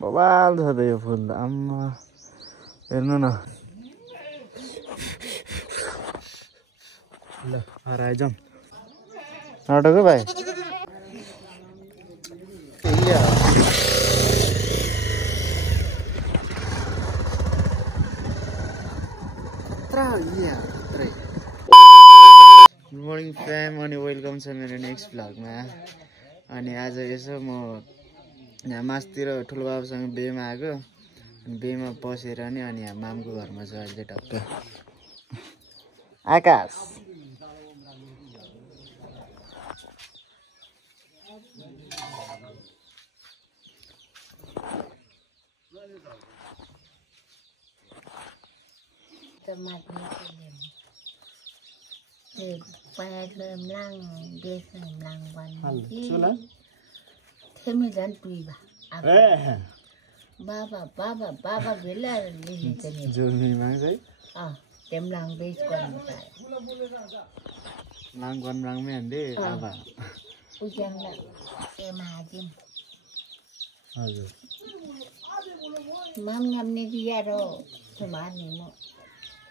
बबाल छ त यो फुल आम्मा हेर्नु न ल आइजाउँ नटको भाइ गुड मर्निङ फ्याम अनि वेलकम छ मेरो नेक्स्ट भ्लगमा अनि आज यसो म यहाँ मासतिर ठुलो बाबासँग बेमा आएको अनि बेमा बसेर नि अनि यहाँ मामको घरमा छ अहिले टक्क आकाश बाबा भेला जुर्मी माग्छ है तेमलाङ बेच गर्नु पाए लाङमै हान्डे आबा उज्याङला एमाजिम हजुर माम नामने दिया रो समाने म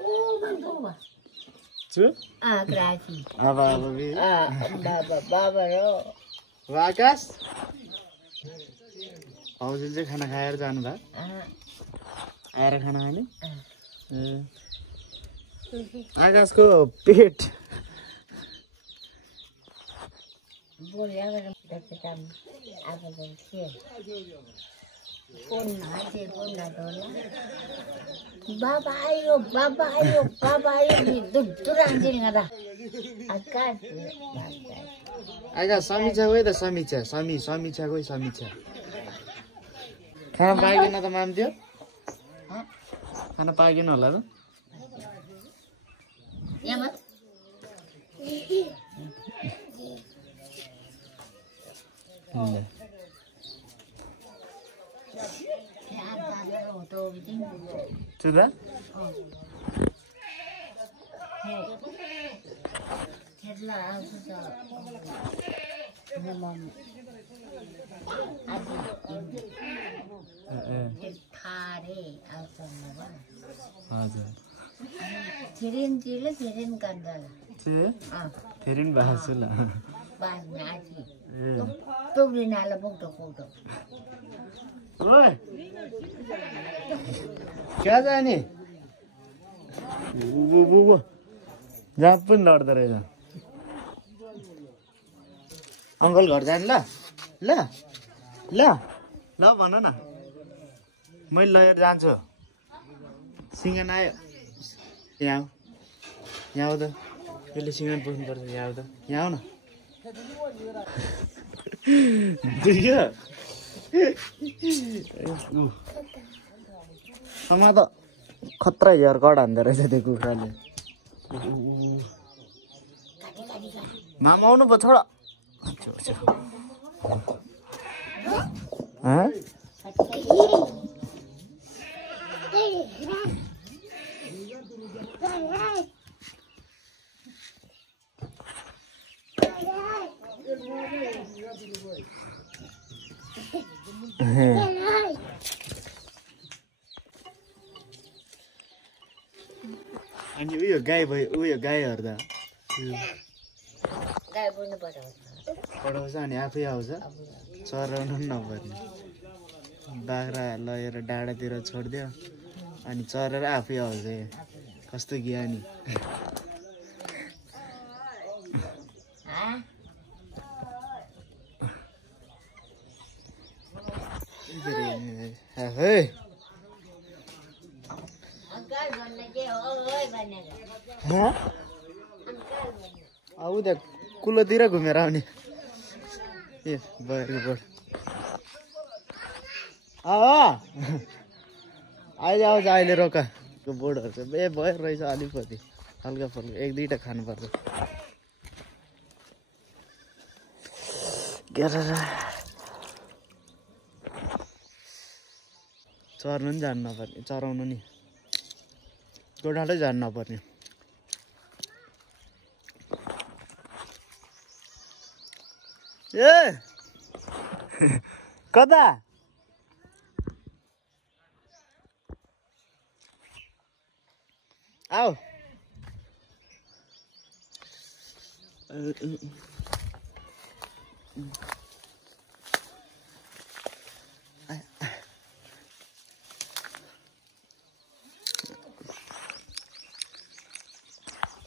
ओ बाबा छु ग्राची आबा बाबा रो आकाश हजुर चाहिँ खाना खाएर जानु भयो आएर खाना खाने आकाशको पेट बाबा आयो आकाश समीक्षा गयो त समीक्षा समीक्षा गयो समीक्षा खाना पाइएन त माम थियो खाना पाइएन होला त सुधा फेरिन भाषु ल ओए क्या जाने जहाँ पनि लड्दो रहेछ अङ्कल घर जाने ल ल ल ल भन न मैले लगेर जान्छु सिँगन आयो यहाँ आऊ त यसले सिँगन पुग्नुपर्छ यहाँ आऊ त यहाँ आऊ न समा त खतरा हेयर कट हान्दो रहेछ त्यो कुखुराले मामा आउनु पो छोडा अनि उयो गाई भयो उयो गाईहरू त पढाउँछ अनि आफै आउँछ चराउनु पनि नपर्ने बाख्रा लगेर डाँडातिर छोडिदियो अनि चरेर आफै आउँछ कस्तो ज्ञानी उता कुलोतिर घुमेर आउने ए भयो अहिले आउँछ अहिले रोका बोर्डहरू चाहिँ भयो रहेछ अलिकति हल्का फल्का एक दुईवटा खानुपर्छ चर्नु पनि जानु नपर्ने चराउनु नि गोठालै जानु नपर्ने ए कता आऊ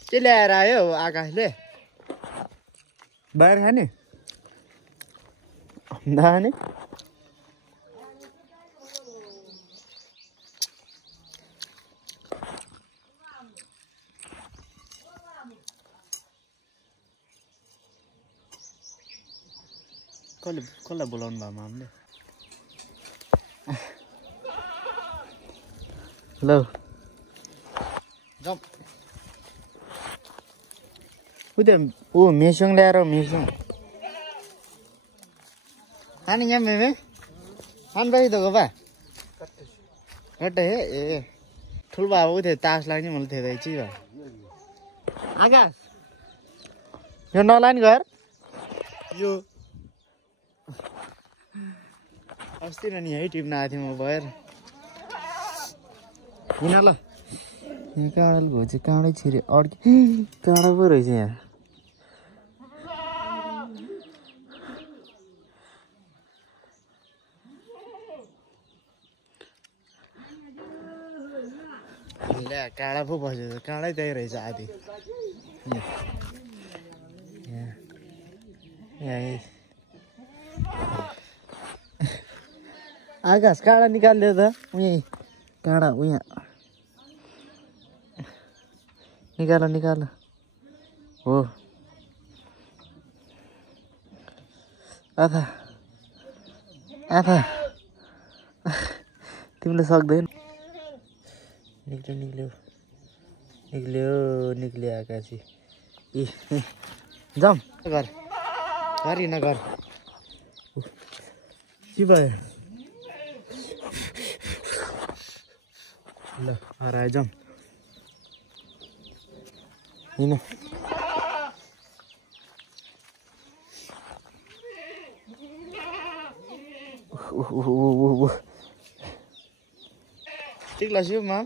के ल्याएर आयो आकाशले बाहिर खाने नखाने कसलाई बोलाउनु भयो मामले ल जाऊ ऊ मेसुङ ल्याएर मेसुङ खाने यहाँ मेमे खानु पाइ त गोपा कट्टै हे ए ठुलो बाबु थियो तास लाग्ने मलाई थियो चिज भयो आकाश यो नलाने घर यो अस्ति नि यहीँ टिप्न आएको थिएँ म भएर किन ल यहाँ काँडाले भयो चाहिँ काँडै छिरे अड्के काँडा पो रहेछ यहाँ ल्या काँडा पो बसेछ काँडै त्यही रहेछ आधी आकाश काँडा निकालिदियो त उहीँ काँडा उहाँ निकाल निकाल हो आथा आथा तिमीले सक्दैन निक्ल्यो निक्ल्यो निक्ल्यो निक्ल्यो आकाशी ए जाऊँ घर घर हिँड घर के भयो ल हराए जाऊँ हिँड ठिक लाग्यो मा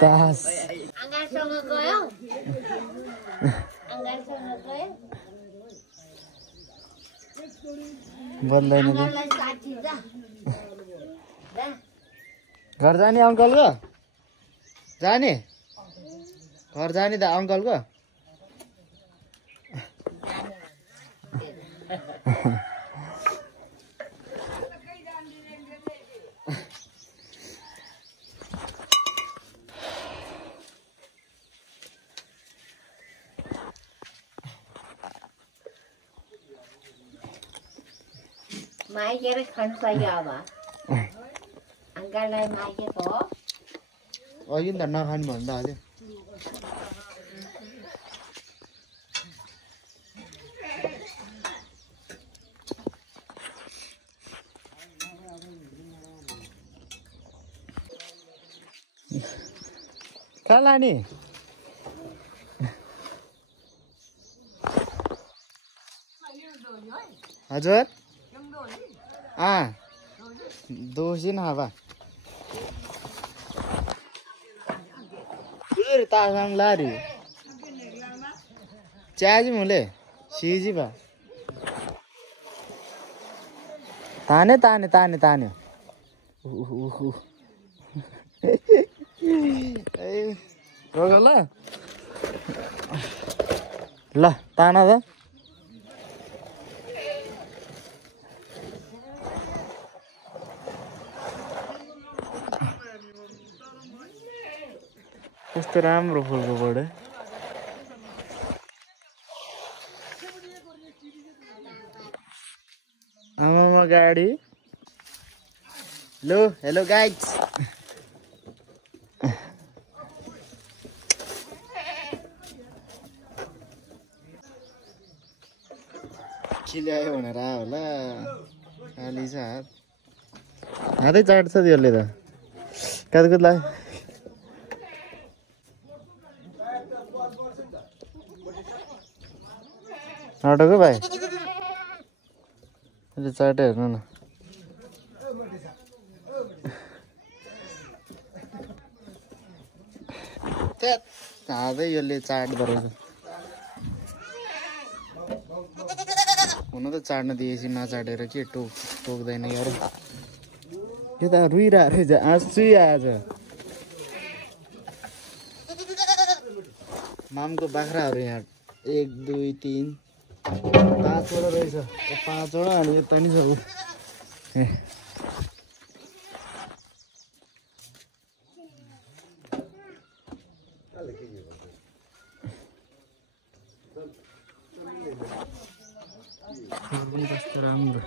तास बन्दैन घर जाने अङ्कलको जाने घर जाने त अङ्कलको माइकेर खानु पाइयो अब अङ्कललाई माइकेको हो अघि नि त नखानु भन्दा अझै कहाँ लाने हजुर दोषी हवा तासाङ लारी च्याजी मुले सिजी बा ताने ताने ताने ताने ल ल ताना त कस्तो राम्रो फुलको बोर्ड आमामा गाडी लो हेलो गाइज के ल्यायो भनेर आयो होला खाली छ हातै चाट्छ त्यसले त खेलकुद लाग्यो नटको भाइ अहिले चाटै हेर्नु न हाल्दै यसले चाट्दो रहेछ हुन त चाट्न दिएपछि नचाटेर के टोक्दैन यार यो त रुइरहेको रहेछ हाँस्छु आज मामको बाख्राहरू यहाँ 1 2 3 5वटा रहेछ 5वटा अनि यता नि छ पनि कस्तो राम्रो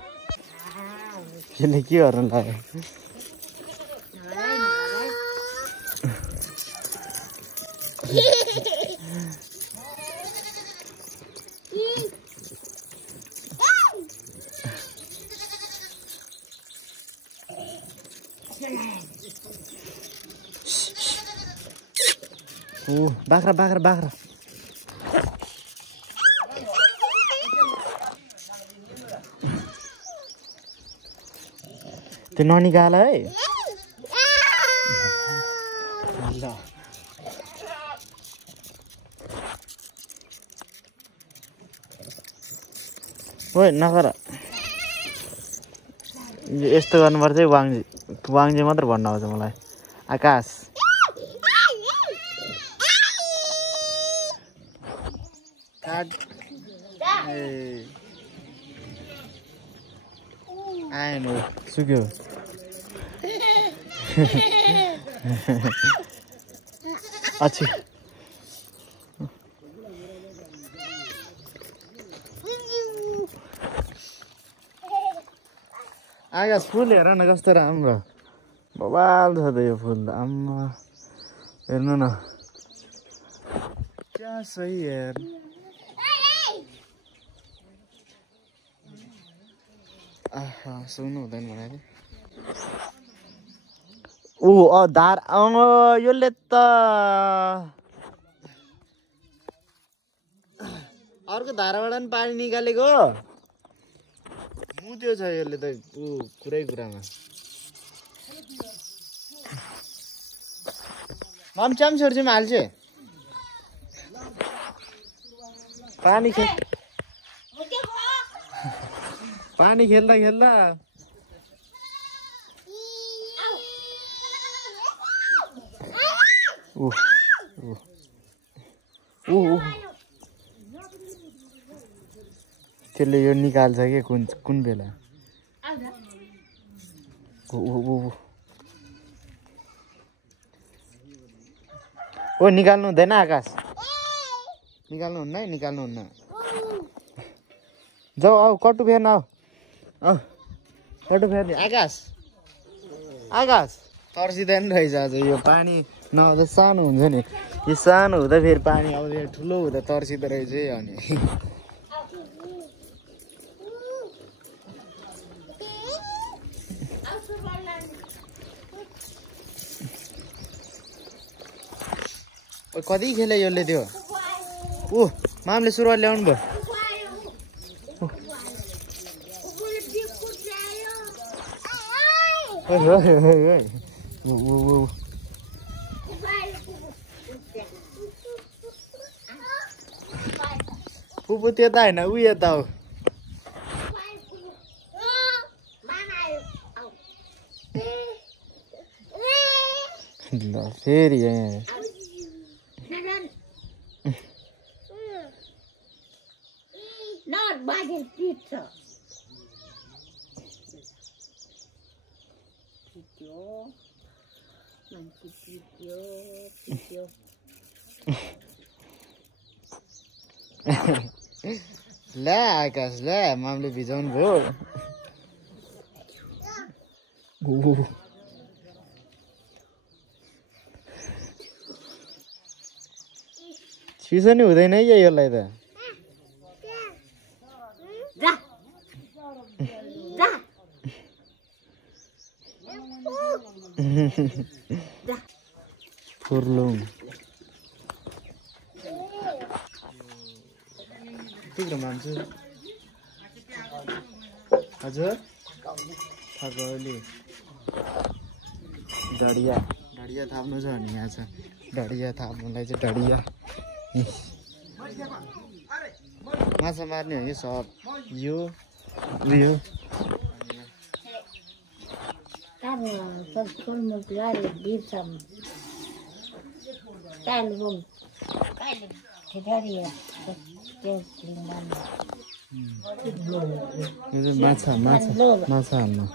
यसले के गर्न लाग्यो ओ बाख्रा बाख्रा बाख्रा त्यो ननिकाल है ल ओइ नगर यस्तो गर्नुपर्छ है वाङजे मात्र भन्न आउँछ मलाई आकाश आएन सुक्यो अच्छा आकाश फुल हेर न कस्तो राम्रो बबाल छ त यो फुल आम्मा हेर्नु न क्या सही हेर आहा सुन्नु हुँदैन भने ऊ धार यसले त अर्को धाराबाट पनि पानी निकालेको मुत्यो छ यसले त कुरै कुरामा मम्चाम छोड्छौँ हाल्छु पानी खेल्दा खेल्दा त्यसले यो निकाल्छ कि कुन बेला ओ निकाल्नु हुँदैन आकाश निकाल्नु हुन्न है निकाल्नु हुन्न जाऊ आऊ कट्टु फेर्न आऊ कट्टु फेर्ने आकाश आकाश तर्सिँदैन रहेछ आज यो पानी नहुँदा सानो हुन्छ नि यो सानो हुँदा फेरि पानी आउँदा ठुलो हुँदा तर्सिँदो रहेछ है अनि कति खेल्यो यसले त्यो मामले सुरुवात ल्याउनु भयो पुपु त्यता होइन ऊ यता हो ल फेरि ल आकाश ल मामले भिजाउनु भयो चिसो नि हुँदैन है यसलाई त फुर्लुङ तिम्रो मान्छु हजुर थगौली डढिया डढिया थाप्नु छ भने यहाँ छ डढिया थाप्नुलाई चाहिँ डढिया माछा मार्ने हो कि सब यो उयो माछा माछा माछा हाल्नु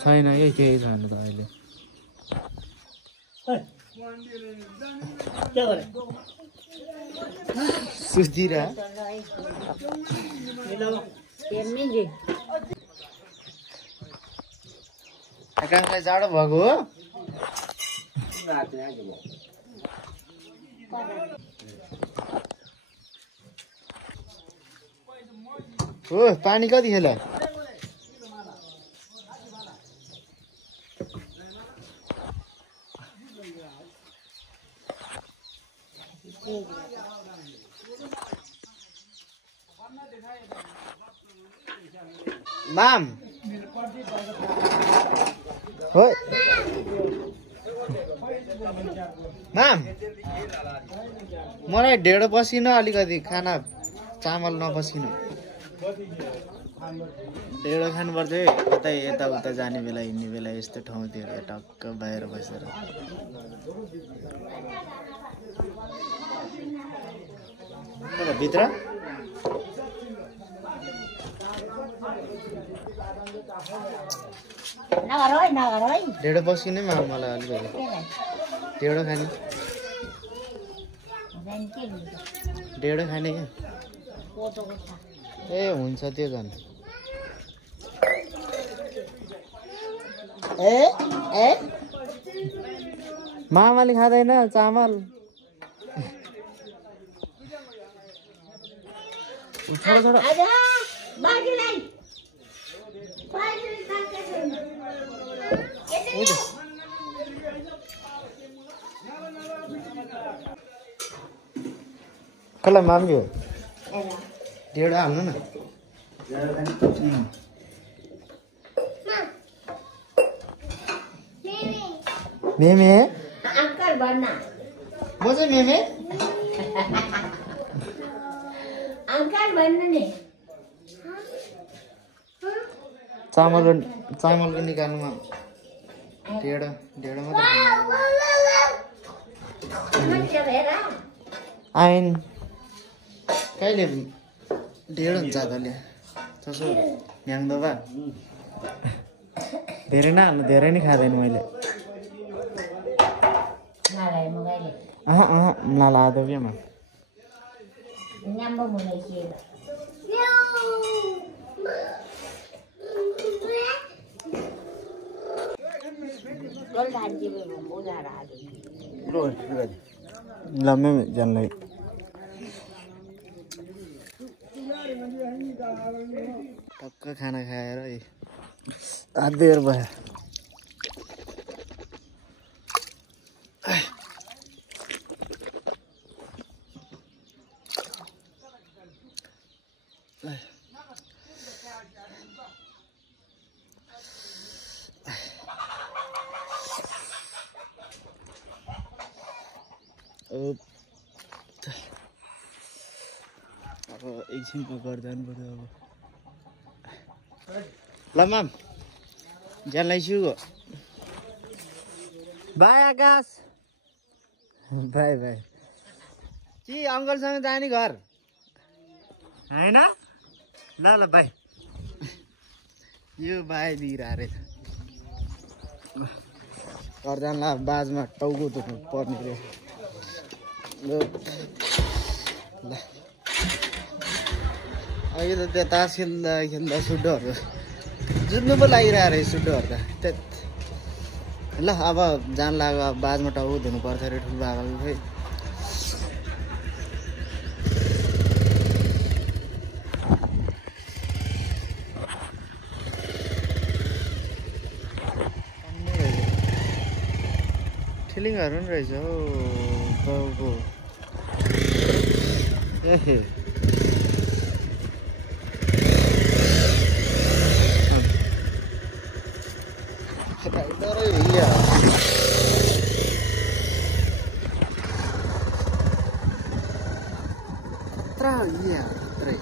छैन कि केही छैन त अहिले सुतिरा आकाशलाई जाडो भएको हो पानी कति खेल माम हो माम मलाई ढेँडो पसिन अलिकति खाना चामल नपसिन ढेँडो खानुपर्छ है कतै यताउता जाने बेला हिँड्ने बेला यस्तो ठाउँतिर टक्क बाहिर बसेर भित्र ढेँडो पसिनै माग मलाई अलिकति ढेँडो खाने ढेँडो खाने ए हुन्छ त्यो झन् ए मामाले खाँदैन चामल छोडो छोडो कसलाई माग्यो ढेँडो हाल्नु न मेमे म चाहिँ मेमे चामलको निकाल्नुमा ढेँडो मात्र आइन कहिले ढेँडो हुन्छ तले चसो म्याङ्दो बा धेरै नहाल्नु धेरै नै खाँदैन मैले नलादो केमा लम्बे जानलाई टक्क खाना खाएर बेर भयो अब एकछिनको घर जानु पर्यो अब ल माम जान्दैछु बाई आकाश बाई बाई कि अङ्कलसँग जाने घर होइन ल ल बाई यो बाई दिइरह रहेछ घर जानु ल बाजमा टाउको दुख्नु पर्ने रे ल अहिले त त्यो तास खेल्दा खेल्दा सुड्डोहरू जुत्नु पो लागिरहेको रहेछ सुड्डोहरू त ल अब जान लाग्यो अब बाजमा टाउको धुनु पर्छ अरे ठुलो बाबाको खै ठिलिङहरू पनि रहेछ हौ गाउँको ए राइडरै हिँड्या खतरा हिँड्या खत्रै